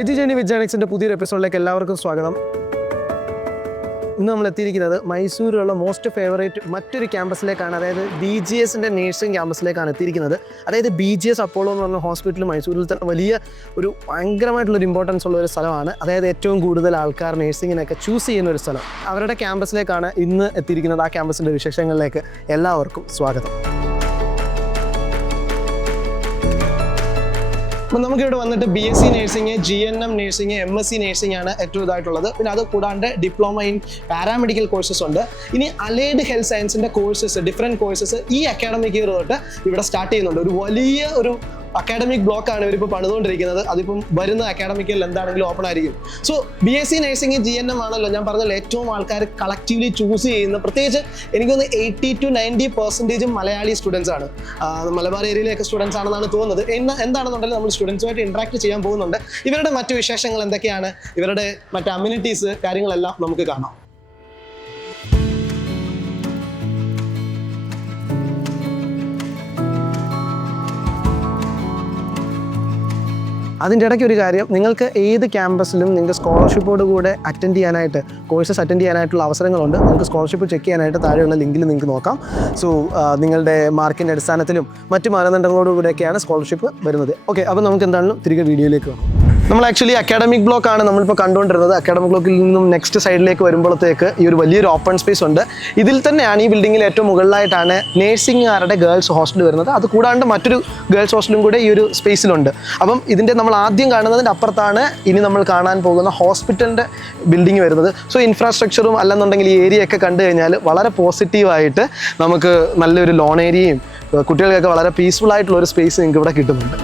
എഡ്യൂജേണി വിത്ത് ജാനിക്സിൻ്റെ പുതിയൊരു എപ്പിസോഡിലേക്ക് എല്ലാവർക്കും സ്വാഗതം. ഇന്ന് നമ്മൾ എത്തിയിരിക്കുന്നത് മൈസൂരിലുള്ള മോസ്റ്റ് ഫേവറേറ്റ് മറ്റൊരു ക്യാമ്പസിലേക്കാണ്, അതായത് BGSൻ്റെ നേഴ്സിംഗ് ക്യാമ്പസിലേക്കാണ് എത്തിയിരിക്കുന്നത്. അതായത് BGS അപ്പോളോ എന്ന് പറഞ്ഞ ഹോസ്പിറ്റൽ മൈസൂരിൽ തന്നെ വലിയ ഭയങ്കരമായിട്ടുള്ളൊരു ഇമ്പോർട്ടൻസ് ഉള്ള ഒരു സ്ഥലമാണ്. അതായത് ഏറ്റവും കൂടുതൽ ആൾക്കാർ നേഴ്സിങ്ങിനൊക്കെ ചൂസ് ചെയ്യുന്ന ഒരു സ്ഥലം. അവരുടെ ക്യാമ്പസിലേക്കാണ് ഇന്ന് എത്തിയിരിക്കുന്നത്. ആ ക്യാമ്പസിൻ്റെ വിശേഷങ്ങളിലേക്ക് എല്ലാവർക്കും സ്വാഗതം. അപ്പം നമുക്കിവിടെ വന്നിട്ട് BSc nursing, GNM nursing, MSc nursing ആണ് ഏറ്റവും ഇതായിട്ടുള്ളത്. പിന്നെ അത് കൂടാണ്ട് ഡിപ്ലോമ ഇൻ പാരാമെഡിക്കൽ കോഴ്സസ് ഉണ്ട്. ഇനി അലൈഡ് ഹെൽത്ത് സയൻസിൻ്റെ കോഴ്സസ്, ഡിഫറെൻറ്റ് കോഴ്സസ് ഈ അക്കാഡമിക് ഇയർ തൊട്ട് ഇവിടെ സ്റ്റാർട്ട് ചെയ്യുന്നുണ്ട്. ഒരു വലിയ അക്കാഡമിക് ബ്ലോക്കാണ് ഇവരിപ്പോൾ പണിതുകൊണ്ടിരിക്കുന്നത്. അതിപ്പം വരുന്ന അക്കാഡമിക് ഇയറിൽ എന്താണെങ്കിലും ഓപ്പൺ ആയിരിക്കും. സോ BSc നേഴ്സിംഗ്, GNM ആണല്ലോ ഞാൻ പറഞ്ഞല്ലോ ഏറ്റവും ആൾക്കാർ കളക്റ്റീവ്ലി ചൂസ് ചെയ്യുന്ന. പ്രത്യേകിച്ച് എനിക്കൊന്ന് 80 to 90% മലയാളി സ്റ്റുഡൻസ് ആണ്, മലബാർ ഏരിയയിലേക്ക് സ്റ്റുഡൻസ് ആണെന്നാണ് തോന്നുന്നത്. എന്താണെന്നുണ്ടെങ്കിൽ നമ്മൾ സ്റ്റുഡൻസുമായിട്ട് ഇൻട്രാക്ട് ചെയ്യാൻ പോകുന്നുണ്ട്. ഇവരുടെ മറ്റു വിശേഷങ്ങൾ എന്തൊക്കെയാണ്, ഇവരുടെ മറ്റ് അമ്യൂണിറ്റീസ്, കാര്യങ്ങളെല്ലാം നമുക്ക് കാണാം. അതിൻ്റെ ഇടയ്ക്ക് ഒരു കാര്യം, നിങ്ങൾക്ക് ഏത് ക്യാമ്പസിലും നിങ്ങൾക്ക് സ്കോളർഷിപ്പോട് കൂടെ കോഴ്സസ് അറ്റൻഡ് ചെയ്യാനായിട്ടുള്ള അവസരങ്ങളുണ്ട്. നിങ്ങൾക്ക് സ്കോളർഷിപ്പ് ചെക്ക് ചെയ്യാനായിട്ട് താഴെയുള്ള ലിങ്കിൽ നിങ്ങൾക്ക് നോക്കാം. സോ നിങ്ങളുടെ മാർക്കിൻ്റെ അടിസ്ഥാനത്തിലും മറ്റ് മാനദണ്ഡങ്ങളോടുകൂടെയൊക്കെയാണ് സ്കോളർഷിപ്പ് വരുന്നത്. ഓക്കെ, അപ്പോൾ നമുക്ക് എന്താണെങ്കിലും തിരികെ വീഡിയോയിലേക്ക് വരാം. നമ്മൾ ആക്ച്വലി അക്കാഡമിക് ബ്ലോക്കാണ് നമ്മളിപ്പോൾ കണ്ടുകൊണ്ടിരുന്നത്. അക്കാഡമിക് ബ്ലോക്കിൽ നിന്നും നെക്സ്റ്റ് സൈഡിലേക്ക് വരുമ്പോഴത്തേക്ക് ഈ ഒരു വലിയൊരു ഓപ്പൺ സ്പേസ് ഉണ്ട്. ഇതിൽ തന്നെയാണ്, ഈ ബിൽഡിങ്ങിൽ ഏറ്റവും മുകളിലായിട്ടാണ് നേഴ്സിംഗുകാരുടെ ഗേൾസ് ഹോസ്റ്റൽ വരുന്നത്. അത് കൂടാണ്ട് മറ്റൊരു ഗേൾസ് ഹോസ്റ്റലും കൂടെ ഈ ഒരു സ്പേസിലുണ്ട്. അപ്പം ഇതിൻ്റെ നമ്മൾ ആദ്യം കാണുന്നതിൻ്റെ അപ്പുറത്താണ് ഇനി നമ്മൾ കാണാൻ പോകുന്ന ഹോസ്പിറ്റലിൻ്റെ ബിൽഡിംഗ് വരുന്നത്. സോ ഇൻഫ്രാസ്ട്രക്ചറും അല്ലെന്നുണ്ടെങ്കിൽ ഈ ഏരിയ ഒക്കെ കണ്ടു കഴിഞ്ഞാൽ വളരെ പോസിറ്റീവായിട്ട് നമുക്ക് നല്ലൊരു ലോൺ ഏരിയയും കുട്ടികൾക്കൊക്കെ വളരെ പീസ്ഫുൾ ആയിട്ടുള്ള ഒരു സ്പേസ് നിങ്ങൾക്ക് ഇവിടെ കിട്ടുന്നുണ്ട്.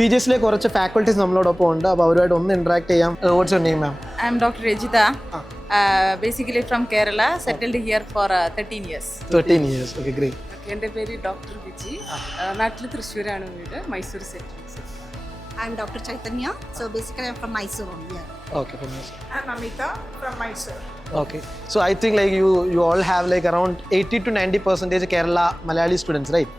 BGSലെ കുറച്ച് ഫാക്കൽറ്റീസ് നമ്മളോടൊപ്പം ഉണ്ട്. അപ്പോൾ അവരുമായിട്ട് ഒന്ന് ഇൻട്രാക്ട് ചെയ്യാം. What's your name ma'am? I am Dr. Rejita. Basically from Kerala, settled here for 13 years. 13 years. Okay, great. എൻ്റെ പേര് ഡോക്ടർ വിജി. നാട്ടിൽ തൃശ്ശൂരാണ് വീട്, മൈസൂർ സെറ്റിൽ. I am Dr. Chaitanya. So basically I am from Mysore only. Okay, from Mysore. I am Amita from Mysore. Okay. So I think like you all have like around 80 to 90% Kerala Malayali students, right?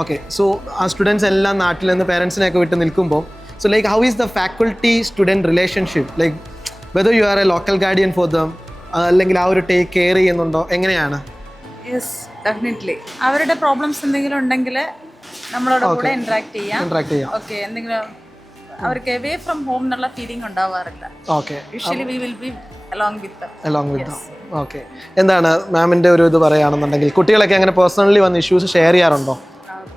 Okay, so ആ students എല്ലാം നാട്ടിൽ നിന്ന് പേരൻസിനെയൊക്കെ വിട്ട് നിൽക്കുമ്പോൾ, so like how is the faculty student relationship, like whether you are A local guardian for them, അല്ലെങ്കിൽ ആ ഒരു take care ചെയ്യുന്നുണ്ടോ, എങ്ങനെയാണ്? Yes, definitely. അവരുടെ പ്രോബ്ലംസ് എന്തെങ്കിലും ഉണ്ടെങ്കിൽ നമ്മളോട് കൂടെ ഇൻട്രാക്ട് ചെയ്യാം. ഓക്കെ, എന്തെങ്കിലും അവർക്ക് അവേ ഫ്രം ഹോം എന്നുള്ള ഫീലിംഗ് ഉണ്ടാവാറില്ല. Okay, usually we will be along with dum. Okay, എന്താണ് മാമിൻ്റെ ഒരു ഇത് പറയുകയാണെന്നുണ്ടെങ്കിൽ കുട്ടികളൊക്കെ അങ്ങനെ പേഴ്സണലി വന്ന് ഇഷ്യൂസ് ഷെയർ ചെയ്യാറുണ്ടോ?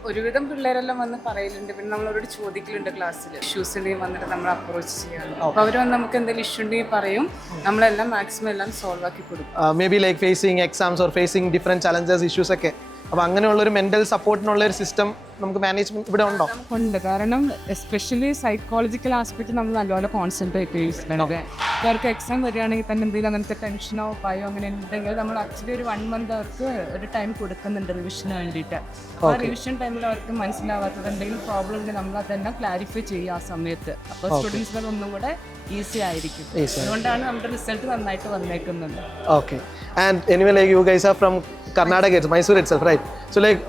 ഒരുവിധം പിള്ളേരെല്ലാം വന്ന് പറയലുണ്ട്. പിന്നെ നമ്മളവരോട് ചോദിക്കലുണ്ട് ക്ലാസ്സിൽ, ഇഷ്യൂസ് ഉണ്ടെങ്കിൽ വന്നിട്ട് നമ്മൾ അപ്രോച്ച് ചെയ്യാറുണ്ട്. അപ്പോൾ അവർ വന്ന് നമുക്ക് എന്തെങ്കിലും ഇഷ്യൂ ഉണ്ടെങ്കിൽ പറയും, നമ്മളെല്ലാം മാക്സിമം എല്ലാം സോൾവ് ആക്കി കൊടുക്കും. Maybe like facing exams or facing different challenges, issues ഒക്കെ. അപ്പോൾ അങ്ങനെയുള്ളൊരു മെൻ്റൽ സപ്പോർട്ടിനുള്ള ഒരു സിസ്റ്റം നമുക്ക് മാനേജ്മെന്റ് ഇവിടെ ഉണ്ടോ? ഉണ്ട്, കാരണം എസ്പെഷ്യലി സൈക്കോളജിക്കൽ ആസ്പെക്ട് നമ്മൾ നല്ലപോലെ കോൺസെൻട്രേറ്റ് ചെയ്യുന്നുണ്ട്. അവർക്ക് എക്സാം വരികയാണെങ്കിൽ തന്നെ എന്തെങ്കിലും അങ്ങനത്തെ ടെൻഷനോ ഭയോ അങ്ങനെ ഉണ്ടെങ്കിൽ നമ്മൾ ആക്ച്വലി ഒരു 1 month അവർക്ക് ഒരു ടൈം കൊടുക്കുന്നുണ്ട് റിവിഷന് വേണ്ടിയിട്ട്. ആ റിവിഷൻ ടൈമിൽ അവർക്ക് മനസ്സിലാവാത്തത് എന്തെങ്കിലും പ്രോബ്ലം ഉണ്ടെങ്കിൽ നമ്മൾ അതെല്ലാം ക്ലാരിഫൈ ചെയ്യുക ആ സമയത്ത്. അപ്പോൾ സ്റ്റുഡൻസിന് ഒന്നും കൂടെ ഈസി ആയിരിക്കും. അതുകൊണ്ടാണ് നമ്മുടെ റിസൾട്ട് നന്നായിട്ട് വന്നേക്കുന്നത്. Okay, and anyway, like you guys are from Karnataka, it's Mysore itself, right? So like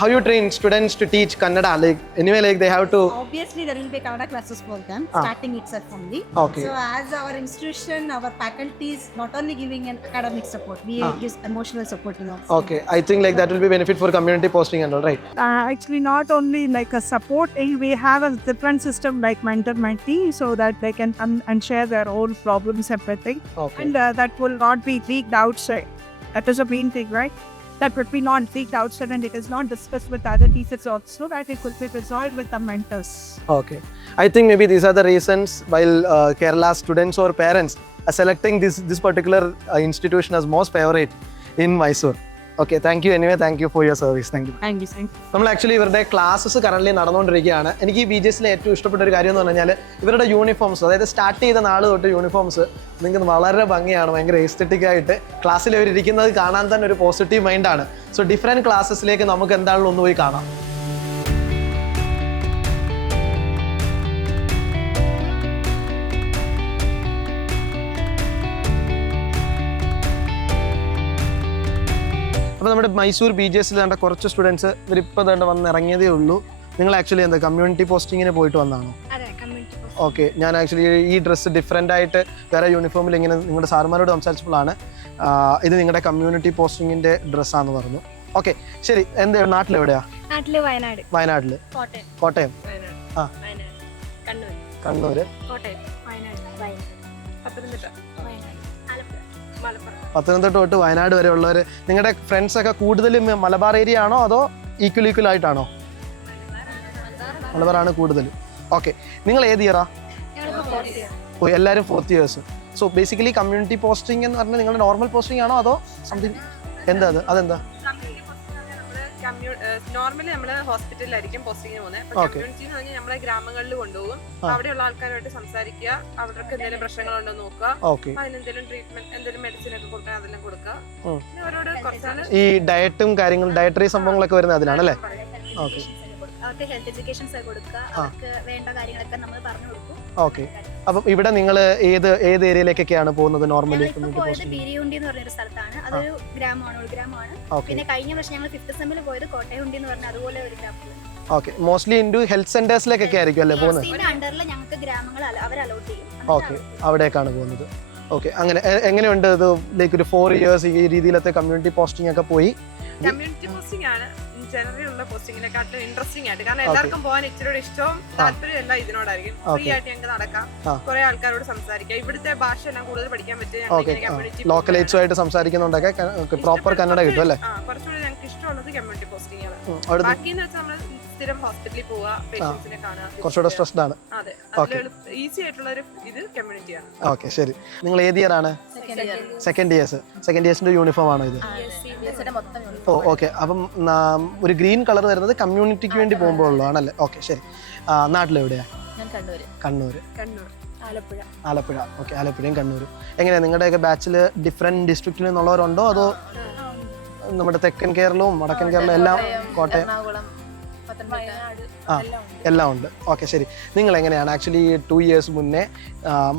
how you train students to teach Kannada? Like anyway, like they have to. Obviously there will be Kannada classes for them starting itself only. Okay. So as our institution, our faculty is not only giving an academic support, we give emotional support also. Okay, I think like that will be benefit for community posting and all, right? Actually not only like a support, we have a different system like mentor-mentee, so that they can come and share their own problems, everything. Okay. And that will not be leaked outside. That is a main thing, right? That would be not leaked outside, and it is not discussed with other teachers also, that it could be resolved with the mentors. Okay, I think maybe these are the reasons while Kerala students or parents are selecting this particular institution as most favorite in Mysore. Okay, thank you anyway, thank you for your service. Thank you. Thank you. നമ്മൾ actually ഇവരുടെ classes current നടന്നുകൊണ്ടിരിക്കുകയാണ്. എനിക്ക് ഈ BGSലെ ഏറ്റവും ഇഷ്ടപ്പെട്ട ഒരു കാര്യം എന്ന് പറഞ്ഞാൽ ഇവരുടെ യൂണിഫോംസ്, അതായത് സ്റ്റാർട്ട് ചെയ്ത നാൾ തൊട്ട് യൂണിഫോംസ് നിങ്ങൾക്ക് വളരെ ഭംഗിയാണ്, ഭയങ്കര എസ്തെറ്റിക് ആയിട്ട്. ക്ലാസ്സിൽ അവരിയ്ക്കുന്നത് കാണാൻ തന്നെ ഒരു പോസിറ്റീവ് മൈൻഡാണ്. സോ ഡിഫറെൻറ്റ് ക്ലാസ്സസിലേക്ക് നമുക്ക് എന്താണെങ്കിലും ഒന്ന് പോയി കാണാം. അപ്പോൾ നമ്മുടെ മൈസൂർ BGSൽ കുറച്ച് സ്റ്റുഡൻസ് ഇവരിപ്പോൾ തന്നെ വന്ന് ഇറങ്ങിയതേ ഉള്ളൂ. നിങ്ങൾ ആക്ച്വലി എന്താ കമ്മ്യൂണിറ്റി പോസ്റ്റിങ്ങിന് പോയിട്ട് വന്നതാണോ? അതെ, കമ്മ്യൂണിറ്റി ഓക്കെ, ഞാൻ ആക്ച്വലി ഈ ഡ്രസ്സ് ഡിഫറെൻ്റ് ആയിട്ട് വേറെ യൂണിഫോമിൽ ഇങ്ങനെ നിങ്ങളുടെ സാറുമാരോട് സംസാരിച്ചപ്പോഴാണ് ഇത് നിങ്ങളുടെ കമ്മ്യൂണിറ്റി പോസ്റ്റിങ്ങിൻ്റെ ഡ്രസ്സാന്ന് പറഞ്ഞു. ഓക്കെ, ശരി. നാട്ടിലെവിടെയാ? നാട്ടില് വയനാട്. വയനാട്ടിൽ. കോട്ടയം. കോട്ടയം. ആ, കണ്ണൂർ. കണ്ണൂര്. കോട്ടയം. വയനാട്. പത്തനംതിട്ട. ആലപ്പുഴ. മലപ്പുറം. പത്തനംതിട്ട തൊട്ട് വയനാട് വരെ ഉള്ളവർ നിങ്ങളുടെ ഫ്രണ്ട്സ് ഒക്കെ കൂടുതലും മലബാർ ഏരിയ ആണോ അതോ ഈക്വൽ ആയിട്ടാണോ? മലബാറാണ് കൂടുതൽ. ഓക്കെ, നിങ്ങൾ ഏത് ഇയറാ? ഓ, എല്ലാവരും 4th years. So basically community posting എന്ന് പറഞ്ഞാൽ നിങ്ങളുടെ നോർമൽ പോസ്റ്റിംഗ് ആണോ അതോ സംതിങ് എന്താ അതെന്താ? നോർമലി നമ്മള് ഹോസ്പിറ്റലിലായിരിക്കും പോസ്റ്റിങ്ങിന് പോകുന്നത്. കമ്മ്യൂണിറ്റി എന്ന് പറഞ്ഞാൽ നമ്മളെ ഗ്രാമങ്ങളിൽ കൊണ്ടുപോകും. അവിടെയുള്ള ആൾക്കാരുമായിട്ട് സംസാരിക്കുക, അവർക്ക് എന്തെങ്കിലും പ്രശ്നങ്ങളുണ്ടോ നോക്കുക, അതിനെന്തെങ്കിലും ട്രീറ്റ്മെന്റ്, എന്തെങ്കിലും മെഡിസിൻ ഒക്കെ കൊടുക്കാൻ അതെല്ലാം കൊടുക്കുക. അവരോട് കുറച്ചാണ് ഈ ഡയറ്റും കാര്യങ്ങളും ഡയറ്ററി സംഭവങ്ങളൊക്കെ വരുന്നത് അതിലാണല്ലേ? ഓക്കെ, അവർക്ക് ഹെൽത്ത് എഡ്യൂക്കേഷൻസ് കൊടുക്കുക, അവർക്ക് വേണ്ട കാര്യങ്ങളൊക്കെ നമ്മൾ പറഞ്ഞു കൊടുക്കും. ഓക്കെ. അപ്പം ഇവിടെ നിങ്ങൾ ഏത് ഏരിയയിലേക്കൊക്കെയാണ് പോകുന്നത് നോർമലി? പോയത് ബീരിയുണ്ടി എന്ന് പറഞ്ഞൊരു സ്ഥലത്താണ്. അതൊരു ഗ്രാമമാണ്, ഉൾഗ്രാമമാണ്. പിന്നെ കഴിഞ്ഞ വർഷം ഞങ്ങൾ 5th സെമ്മിൽ പോയത് കോട്ടയുണ്ടി എന്ന് പറഞ്ഞ അതുപോലെ ഒരു ഗ്രാമത്തിലാണ്. ഓക്കെ, മോസ്റ്റ്ലി ഇൻഡു ഹെൽത്ത് സെന്റേഴ്സിലേക്കൊക്കെ ആയിരിക്കും അല്ലേ പോകുന്നത്? അണ്ടറിൽ ഞങ്ങൾക്ക് ഗ്രാമങ്ങൾ അവർ അലോട്ട് ചെയ്യും. ഓക്കെ, അവിടേക്കാണ് പോകുന്നത്. ഓക്കെ, അങ്ങനെ എങ്ങനെയുണ്ട് ഇത്? ലൈക്ക് ഒരു 4 ഇയേഴ്സ് ഈ രീതിയിലത്തെ കമ്മ്യൂണിറ്റി പോസ്റ്റിംഗ് ഒക്കെ പോയി. കമ്മ്യൂണിറ്റി പോസ്റ്റിംഗ് ആണ് ജനറലി ഉള്ള പോസ്റ്റിങ്ങിനെക്കാട്ടും ഇൻട്രസ്റ്റിംഗ് ആയിട്ട്. കാരണം എല്ലാവർക്കും പോകാൻ ഇച്ചിരി ഇഷ്ടവും താല്പര്യം എല്ലാം ഇതിനോടായിരിക്കും. ഫ്രീ ആയിട്ട് ഞങ്ങൾക്ക് നടക്കാം, കുറെ ആൾക്കാരോട് സംസാരിക്കാം, ഇവിടുത്തെ ഭാഷ എല്ലാം കൂടുതൽ പഠിക്കാൻ പറ്റും. ലോക്കലൈറ്റ്സുമായിട്ട് സംസാരിക്കുന്നുണ്ടൊക്കെ പ്രോപ്പർ കന്നഡ കിട്ടും അല്ലേ? കുറച്ചുകൂടി ഞങ്ങൾക്ക് ഇഷ്ടമുള്ളത് കമ്മ്യൂണിറ്റി പോസ്റ്റിംഗ് ആണ്. ബാക്കിന്ന് വെച്ചാൽ നമ്മൾ സ്ഥിരം ഹോസ്പിറ്റലിൽ പോവുക, പേഷ്യൻസിനെ കാണുക, കുറച്ചുകൂടെ സ്ട്രെസ്ഡ് ആണ്. അതെ, ഈസി ആയിട്ടുള്ള ഒരു ഇത് കമ്മ്യൂണിറ്റിയാണ്. ഓക്കെ, ശരി. നിങ്ങൾ ഏത് ഇയർ ആണ്? സെക്കൻഡ് ഇയേഴ്സിന്റെ യൂണിഫോം ആണോ ഇത്? ഓ, ഓക്കെ. അപ്പം ഒരു ഗ്രീൻ കളർ വരുന്നത് കമ്മ്യൂണിറ്റിക്ക് വേണ്ടി പോകുമ്പോൾ ഉള്ളതാണല്ലേ? ഓക്കെ, ശരി. നാട്ടിലെവിടെയാ? കണ്ണൂർ. ആലപ്പുഴ. ഓക്കെ, ആലപ്പുഴയും കണ്ണൂരും. എങ്ങനെയാ നിങ്ങളുടെയൊക്കെ ബാച്ചിൽ ഡിഫറെന്റ് ഡിസ്ട്രിക്റ്റിൽ നിന്നുള്ളവരുണ്ടോ അതോ നമ്മുടെ തെക്കൻ കേരളവും വടക്കൻ കേരളവും എല്ലാം? കോട്ടയം, എല്ലാം ഉണ്ട്. ഓക്കെ, ശരി. നിങ്ങൾ എങ്ങനെയാണ് ആക്ച്വലി 2 ഇയേഴ്സ് മുന്നേ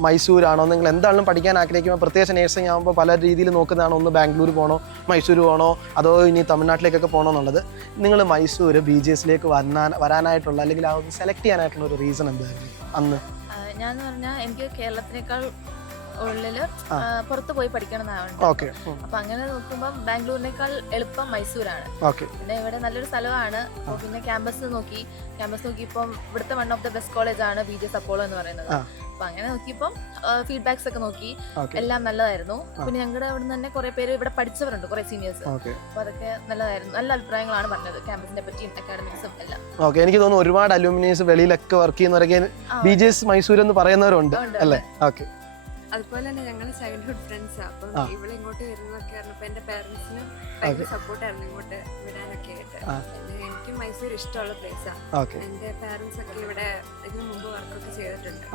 മൈസൂരാണോ നിങ്ങൾ എന്താണെങ്കിലും പഠിക്കാൻ ആഗ്രഹിക്കുമ്പോൾ പ്രത്യേകിച്ച് നേഴ്സിംഗ് ആകുമ്പോൾ പല രീതിയിൽ നോക്കുന്നതാണ്. ഒന്ന് ബാംഗ്ലൂർ പോകണോ, മൈസൂർ പോകണോ, അതോ ഇനി തമിഴ്നാട്ടിലേക്കൊക്കെ പോകണോ എന്നുള്ളത്. നിങ്ങൾ മൈസൂർ BGSലേക്ക് വരാനായിട്ടുള്ള അല്ലെങ്കിൽ ആ സെലക്ട് ചെയ്യാനായിട്ടുള്ള ഒരു റീസൺ എന്തായിരുന്നു അന്ന്? ഞാൻ പറഞ്ഞാൽ എനിക്ക് കേരളത്തിനേക്കാൾ ഉള്ളിൽ പുറത്ത് പോയി പഠിക്കണം എന്നാണ്. അപ്പൊ അങ്ങനെ നോക്കുമ്പോൾ ബാംഗ്ലൂരിനേക്കാൾ എളുപ്പം മൈസൂരാണ്. പിന്നെ ഇവിടെ നല്ലൊരു സ്ഥലമാണ്. പിന്നെ ക്യാമ്പസ് നോക്കിയപ്പം ഇവിടുത്തെ one of the best college ആണ് BGS അപ്പോളോ എന്ന് പറയുന്നത്. അപ്പൊ അങ്ങനെ നോക്കിയപ്പം ഫീഡ്ബാക്സ് ഒക്കെ നോക്കി, എല്ലാം നല്ലതായിരുന്നു. പിന്നെ ഞങ്ങളുടെ അവിടെ നിന്ന് തന്നെ കുറെ പേര് ഇവിടെ പഠിച്ചവരുണ്ട്, കുറെ സീനിയേഴ്സ്. അപ്പൊ അതൊക്കെ നല്ലതായിരുന്നു, നല്ല അഭിപ്രായങ്ങളാണ് പറഞ്ഞത് ക്യാമ്പസിനെ പറ്റിയും അക്കാഡമിക്സും എല്ലാം. ഓക്കെ, എനിക്ക് തോന്നുന്നു ഒരുപാട് അലൂമിനീസ് വെളിയിലൊക്കെ വർക്ക് ചെയ്യുന്നവരൊക്കെ BGS മൈസൂർ എന്ന് പറയുന്നവരുണ്ട് അല്ലേ? ഓക്കെ. അതുപോലെ തന്നെ ഞങ്ങൾ ചൈൽഡ്ഹുഡ് ഫ്രണ്ട്സാണ്. അപ്പം ഇവിടെ ഇങ്ങോട്ട് വരുന്നതൊക്കെ പറഞ്ഞപ്പോൾ എൻ്റെ പേരൻസിന് ഭയങ്കര സപ്പോർട്ടായിരുന്നു ഇങ്ങോട്ട് വിടാനൊക്കെ ആയിട്ട്. എനിക്ക് മൈസൂർ ഇഷ്ടമുള്ള പ്ലേസാണ്. എൻ്റെ പാരൻസ് ഒക്കെ ഇവിടെ ഇതിനു മുമ്പ് വർക്കൊക്കെ ചെയ്തിട്ടുണ്ട്.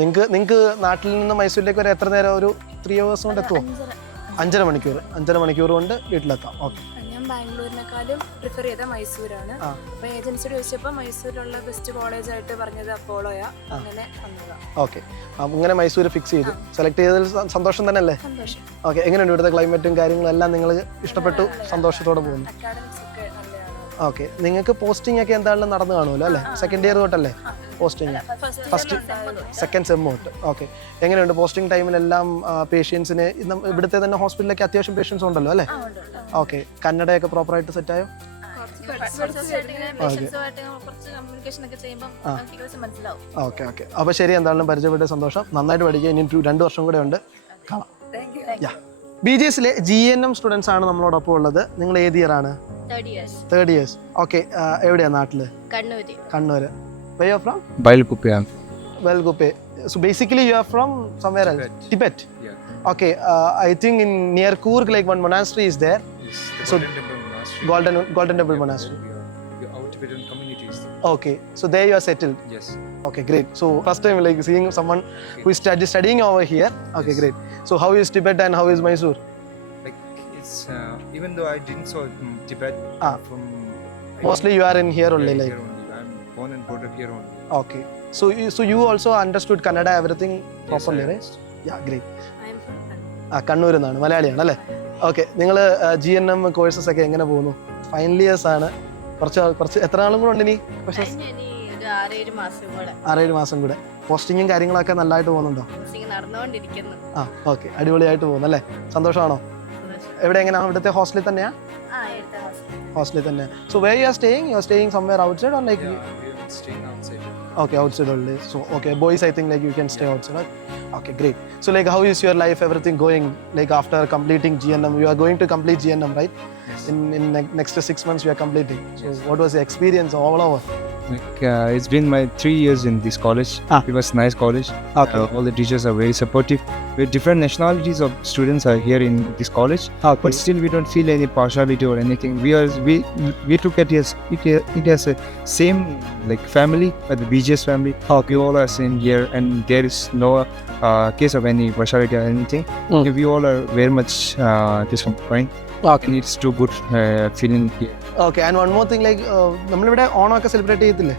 നിങ്ങൾക്ക് നാട്ടിൽ നിന്ന് മൈസൂരിലേക്ക് വരെ എത്ര നേരം? ഒരു 3 hours കൊണ്ട് എത്തുമോ? 5.5 മണിക്കൂർ കൊണ്ട് വീട്ടിലെത്താം. ഓക്കെ. ഞാൻ ബാംഗ്ലൂരിനെക്കാളും പ്രിഫർ ചെയ്ത മൈസൂരാണ്. അപ്പൊ ഏജൻസിയോട് ചോദിച്ചപ്പോൾ മൈസൂരിലുള്ള ബെസ്റ്റ് കോളേജ് ആയിട്ട് പറഞ്ഞത് അപ്പോളോയാ. അങ്ങനെ വന്നതാ. ഓക്കെ, അങ്ങനെ മൈസൂർ ഫിക്സ് ചെയ്തു. സെലക്ട് ചെയ്തതിൽ സന്തോഷം തന്നെ അല്ലേ? സന്തോഷം. ഓക്കെ, എങ്ങനെയുണ്ട് ഇവിടുത്തെ ക്ലൈമറ്റും കാര്യങ്ങളും എല്ലാം? നിങ്ങൾ ഇഷ്ടപ്പെട്ടു, സന്തോഷത്തോടെ പോകുന്നു? അക്കാഡമിക്സ് ഒക്കെ നല്ലതാണ്. ഓക്കെ, നിങ്ങൾക്ക് പോസ്റ്റിംഗ് ഒക്കെ എന്തായാലും നടന്നു കാണുമല്ലോ അല്ലേ? സെക്കൻഡ് ഇയർ തൊട്ടല്ലേ പോസ്റ്റിംഗ്? സെക്കൻഡ് സെം തൊട്ട്. ഓക്കെ, എങ്ങനെയുണ്ട് പോസ്റ്റിംഗ് ടൈമിലെല്ലാം പേഷ്യൻസിന്? ഇവിടുത്തെ തന്നെ ഹോസ്പിറ്റലിലൊക്കെ അത്യാവശ്യം പേഷ്യൻസ് ഉണ്ടല്ലോ അല്ലേ? ഓക്കെ, കന്നഡയൊക്കെ പ്രോപ്പറായിട്ട് സെറ്റായോ? ഓക്കെ. അപ്പോൾ ശരി, എന്തായാലും പരിചയപ്പെട്ട സന്തോഷം. നന്നായിട്ട് പഠിക്കുക. ഇനി 2 വർഷം കൂടെ ഉണ്ട്. കാണാം. BGSലെ GNM സ്റ്റുഡൻസ് ആണ് നമ്മളോടൊപ്പം ഉള്ളത്. നിങ്ങൾ ഏത് ഇയർ ആണ്? Third years. ഓക്കെ, എവിടെയാ നാട്ടില്? Kannur. Where you are from? Bailkuppe. Bailkuppe. So basically you are from somewhere else? Tibet. Yeah. Okay, I think near Coorg like one monastery is there. Yes, So Golden Temple Monastery. Golden Temple Monastery. Our Tibetan communities. Okay, so there you are settled. Yes. Okay, great. So first time like seeing someone who is studying over here. Okay, Yes. great. So how is Tibet and how is Mysore? Like it's even though I didn't saw Tibet from. Mostly you are in here only, Yeah, like. here only. I'm born and brought up here only. Okay. So you also understood Kannada everything properly, Yes, I right? Yeah, great. I am from Kannur. കണ്ണൂരിൽ നിന്നാണ്, മലയാളിയാണ് അല്ലേ? Okay, നിങ്ങൾ GNM courses ഒക്കെ എങ്ങനെ പോകുന്നു? Final years ആണ്. കുറച്ച് എത്ര നാളും കൂടെ ഉണ്ട് ഇനി? 6-7 മാസം കൂടെ. 6-7 മാസം കൂടെ. പോസ്റ്റിങ്ങും കാര്യങ്ങളൊക്കെ നല്ലതായിട്ട് പോകുന്നുണ്ടോ? നടന്നുകൊണ്ടിരിക്കുന്നു. ഓക്കെ, അടിപൊളിയായിട്ട് പോകുന്നു അല്ലേ? സന്തോഷമാണോ? എവിടെ എങ്ങനെയാണ്? ഇവിടുത്തെ ഹോസ്റ്റലിൽ തന്നെയാ? ഹോസ്റ്റലിൽ തന്നെ. So where you are staying? You are staying somewhere outside or like? Staying outside. Okay, outside only. So okay, boys, I think like you can stay outside. Right? Okay, great. So like, how is your life? Everything going like after completing GNM? You are going to complete GNM, right? Yes. In next 6 months, you are completing. So what was the experience all over? Like it's been my 3 years in this college. It was nice college. Okay. All the teachers are very supportive. With different nationalities of students are here in this college, but still we don't feel any partiality or anything. We look at it as a same like family, but the BGS family. We all are same here, and there is no case of any partiality or anything. We all are very much just fine. Okay. And it's too good feeling here. Okay, and one more thing, like നമ്മളിവിടെ ഓണം ഒക്കെ celebrate ചെയ്യത്തില്ലേ?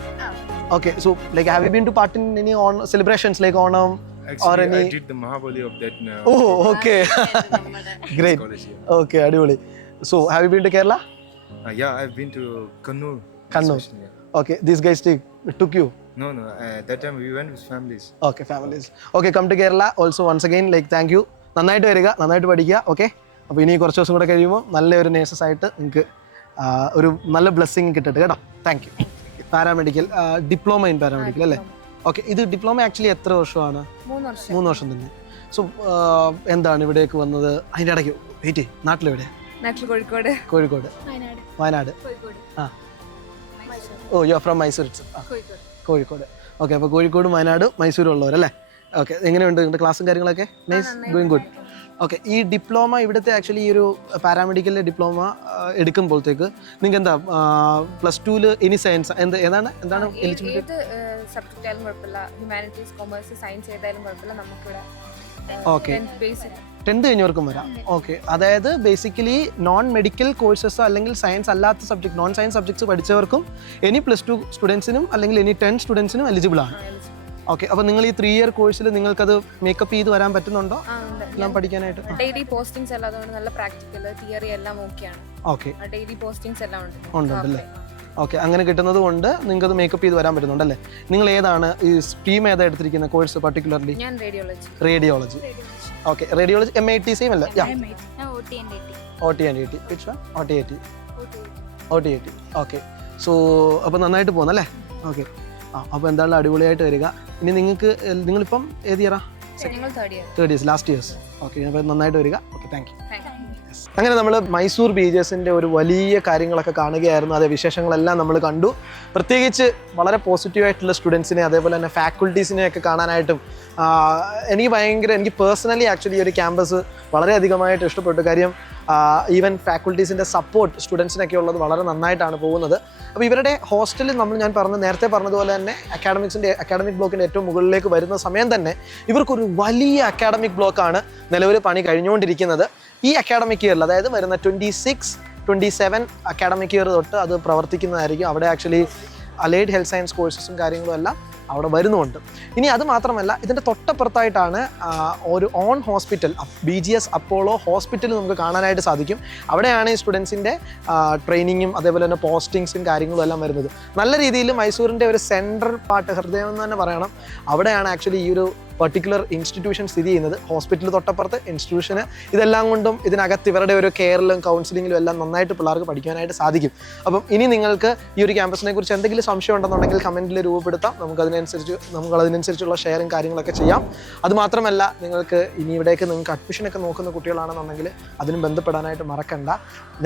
Okay, so like have you been to part in any on celebrations like Onam? Actually, or any... I did the Mahabali of that. Oh, okay. Great. College, yeah. Okay, adivoli. So have you been to Kerala? Yeah, I've been to Kannur. Kannur. Yeah. Okay, these guys took you? No. That time we went with families. Okay, families. Okay, come to Kerala. Also, once again, like thank you. നന്നായിട്ട് വരിക, നന്നായിട്ട് പഠിക്കുക. Okay, അപ്പോൾ ഇനി കുറച്ച് ദിവസം കൂടെ കഴിയുമ്പോൾ നല്ലൊരു നേഴ്സസ് ആയിട്ട് നിങ്ങൾക്ക് ഒരു നല്ല ബ്ലെസ്സിങ് കിട്ടട്ടെ കേട്ടോ. Thank you. Paramedical diploma in paramedical അല്ലേ? ഓക്കെ, ഇത് ഡിപ്ലോമ ആക്ച്വലി എത്ര വർഷമാണ്? 3 വർഷം തന്നെ. സോ എന്താണ് ഇവിടേക്ക് വന്നത്? അതിൻ്റെ ഇടയ്ക്ക് വെയിറ്റ് ചെയ്യും. നാട്ടിലെവിടെ? Kozhikode. Wayanad. Oh, you are from Mysore. Kozhikode. Okay, അപ്പോൾ കോഴിക്കോട്, വയനാട്, മൈസൂരും ഉള്ളവരല്ലേ? ഓക്കെ, എങ്ങനെയുണ്ട് നിങ്ങളുടെ ക്ലാസ്സും കാര്യങ്ങളൊക്കെ? Nice, doing good. ഓക്കെ, ഈ ഡിപ്ലോമ ഇവിടുത്തെ ആക്ച്വലി ഈ ഒരു പാരാമെഡിക്കലിലെ ഡിപ്ലോമ എടുക്കുമ്പോഴത്തേക്ക് നിങ്ങൾക്ക് എന്താ +2 എനി സയൻസ് എന്താണ് എലിജിബിലിറ്റി? സബ്ജക്റ്റ് ആയാലും കുഴപ്പമില്ല, ഹ്യൂമാനിറ്റീസ്, കൊമേഴ്സ്, സയൻസ് ഏതായാലും കുഴപ്പമില്ല, നമുക്കിവിടെ ഓക്കെ 10th കഴിഞ്ഞവർക്കും വരാം. ഓക്കെ, അതായത് ബേസിക്കലി നോൺ മെഡിക്കൽ കോഴ്സസ് അല്ലെങ്കിൽ സയൻസ് അല്ലാത്ത സബ്ജക്ട്, നോൺ സയൻസ് സബ്ജക്ട്സ് പഠിച്ചവർക്കും എനി +2 സ്റ്റുഡൻസിനും അല്ലെങ്കിൽ എനി 10 സ്റ്റുഡൻസിനും എലിജിബിൾ ആണ്. ഓക്കെ, അപ്പോൾ നിങ്ങൾ ഈ 3 ഇയർ കോഴ്സിൽ നിങ്ങൾക്കത് മേക്കപ്പ് ചെയ്ത് വരാൻ പറ്റുന്നുണ്ടോ എല്ലാം പഠിക്കാനായിട്ട്? ഡെയിലി പോസ്റ്റിംഗ്സ് എല്ലാം നല്ല പ്രാക്ടിക്കൽ തിയറി എല്ലാം ഓക്കെയാണ്. ഓക്കെ, ഡെയിലി പോസ്റ്റിംഗ്സ് എല്ലാം ഉണ്ടല്ലേ? ഓക്കെ, അങ്ങനെ കിട്ടുന്നത് കൊണ്ട് നിങ്ങൾക്ക് അത് മേക്കപ്പ് ചെയ്ത് വരാൻ പറ്റുന്നുണ്ടല്ലേ? നിങ്ങൾ ഏതാണ് ഈ സ്ട്രീം ഏതാ എടുത്തിരിക്കുന്ന കോഴ്സ് പർട്ടിക്കുലർലി? ഞാൻ radiology. Okay, radiology MIT same അല്ലേ? OT. ഓക്കെ, സോ അപ്പോൾ നന്നായിട്ട് പോകുന്നല്ലേ? ഓക്കെ, അപ്പോൾ എന്തായാലും അടിപൊളിയായിട്ട് വരിക. ഇനി നിങ്ങളിപ്പം ഏത് ഇയറാ? Third years, last years. Okay, അപ്പോൾ നന്നായിട്ട് വരിക. Okay, thank you. അങ്ങനെ നമ്മൾ മൈസൂർ ബീജേഴ്സിൻ്റെ ഒരു വലിയ കാര്യങ്ങളൊക്കെ കാണുകയായിരുന്നു. അതേ വിശേഷങ്ങളെല്ലാം നമ്മൾ കണ്ടു. പ്രത്യേകിച്ച് വളരെ പോസിറ്റീവായിട്ടുള്ള സ്റ്റുഡൻസിനെ അതേപോലെ തന്നെ ഫാക്കൽറ്റീസിനെയൊക്കെ കാണാനായിട്ടും എനിക്ക് പേഴ്സണലി ആക്ച്വലി ഈ ഒരു ക്യാമ്പസ് വളരെയധികമായിട്ട് ഇഷ്ടപ്പെട്ടു. കാര്യം ഈവൻ ഫാക്കൽറ്റീസിൻ്റെ സപ്പോർട്ട് സ്റ്റുഡൻസിനൊക്കെ ഉള്ളത് വളരെ നന്നായിട്ടാണ് പോകുന്നത്. അപ്പോൾ ഇവരുടെ ഹോസ്റ്റലിൽ ഞാൻ നേരത്തെ പറഞ്ഞതുപോലെ തന്നെ അക്കാഡമിക് ബ്ലോക്കിൻ്റെ ഏറ്റവും മുകളിലേക്ക് വരുന്ന സമയം തന്നെ ഇവർക്കൊരു വലിയ അക്കാഡമിക് ബ്ലോക്കാണ് നിലവിൽ പണി കഴിഞ്ഞുകൊണ്ടിരിക്കുന്നത്. ഈ അക്കാഡമിക് ഇയറിൽ, അതായത് വരുന്ന 26-27 അക്കാഡമിക് ഇയർ തൊട്ട് അത് പ്രവർത്തിക്കുന്നതായിരിക്കും. അവിടെ ആക്ച്വലി അലൈഡ് ഹെൽത്ത് സയൻസ് കോഴ്സസും കാര്യങ്ങളും എല്ലാം അവിടെ വരുന്നുണ്ട്. ഇനി അത് മാത്രമല്ല, ഇതിൻ്റെ തൊട്ടപ്പുറത്തായിട്ടാണ് ഒരു on hospital, BGS Apollo hospital നമുക്ക് കാണാനായിട്ട് സാധിക്കും. അവിടെയാണ് ഈ സ്റ്റുഡൻസിൻ്റെ ട്രെയിനിങ്ങും അതേപോലെ തന്നെ പോസ്റ്റിങ്സും കാര്യങ്ങളും എല്ലാം വരുന്നത്. നല്ല രീതിയിൽ മൈസൂരിൻ്റെ ഒരു സെൻട്രൽ പാർട്ട്, ഹൃദയം എന്ന് തന്നെ പറയണം, അവിടെയാണ് ആക്ച്വലി ഈ ഒരു പർട്ടിക്കുലർ ഇൻസ്റ്റിറ്റ്യൂഷൻ സ്ഥിതി ചെയ്യുന്നത്. ഹോസ്പിറ്റൽ തൊട്ടപ്പുറത്ത് ഇൻസ്റ്റിറ്റ്യൂഷന്. ഇതെല്ലാം കൊണ്ടും ഇതിനകത്ത് ഇവരുടെ ഒരു കെയറിലും കൗൺസിലിങ്ങിലും എല്ലാം നന്നായിട്ട് പിള്ളേർക്ക് പഠിക്കാനായിട്ട് സാധിക്കും. അപ്പം ഇനി നിങ്ങൾക്ക് ഈ ഒരു ക്യാമ്പസിനെ കുറിച്ച് എന്തെങ്കിലും സംശയം ഉണ്ടെന്നുണ്ടെങ്കിൽ കമൻറ്റിൽ രൂപപ്പെടുത്താം. നമുക്കതിനനുസരിച്ചുള്ള ഷെയറും കാര്യങ്ങളൊക്കെ ചെയ്യാം. അതുമാത്രമല്ല, നിങ്ങൾക്ക് ഇനി ഇവിടേക്ക് നിങ്ങൾക്ക് അഡ്മിഷനൊക്കെ നോക്കുന്ന കുട്ടികളാണെന്നുണ്ടെങ്കിൽ അതിനും ബന്ധപ്പെടാനായിട്ട് മറക്കണ്ട.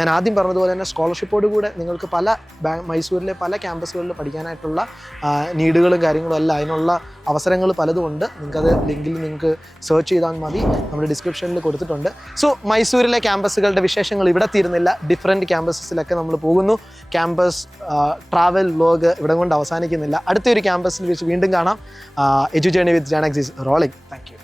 ഞാൻ ആദ്യം പറഞ്ഞതുപോലെ തന്നെ സ്കോളർഷിപ്പോട് കൂടെ നിങ്ങൾക്ക് മൈസൂരിലെ പല ക്യാമ്പസുകളിൽ പഠിക്കാനായിട്ടുള്ള നീഡുകളും കാര്യങ്ങളും എല്ലാം അതിനുള്ള അവസരങ്ങൾ പലതും ഉണ്ട്. നിങ്ങൾക്കത് ലിങ്കിൽ നിങ്ങൾക്ക് സെർച്ച് ചെയ്താൽ മതി, നമ്മുടെ ഡിസ്ക്രിപ്ഷനിൽ കൊടുത്തിട്ടുണ്ട്. സോ മൈസൂരിലെ ക്യാമ്പസുകളുടെ വിശേഷങ്ങൾ ഇവിടെ തീരുന്നില്ല. ഡിഫറെൻറ്റ് ക്യാമ്പസസിലൊക്കെ നമ്മൾ പോകുന്നു. ക്യാമ്പസ് ട്രാവൽ വ്ലോഗ് ഇവിടെ കൊണ്ട് അവസാനിക്കുന്നില്ല. അടുത്തൊരു ക്യാമ്പസിൽ വെച്ച് വീണ്ടും കാണാം. Edu journey with Janaks is rolling. Thank U.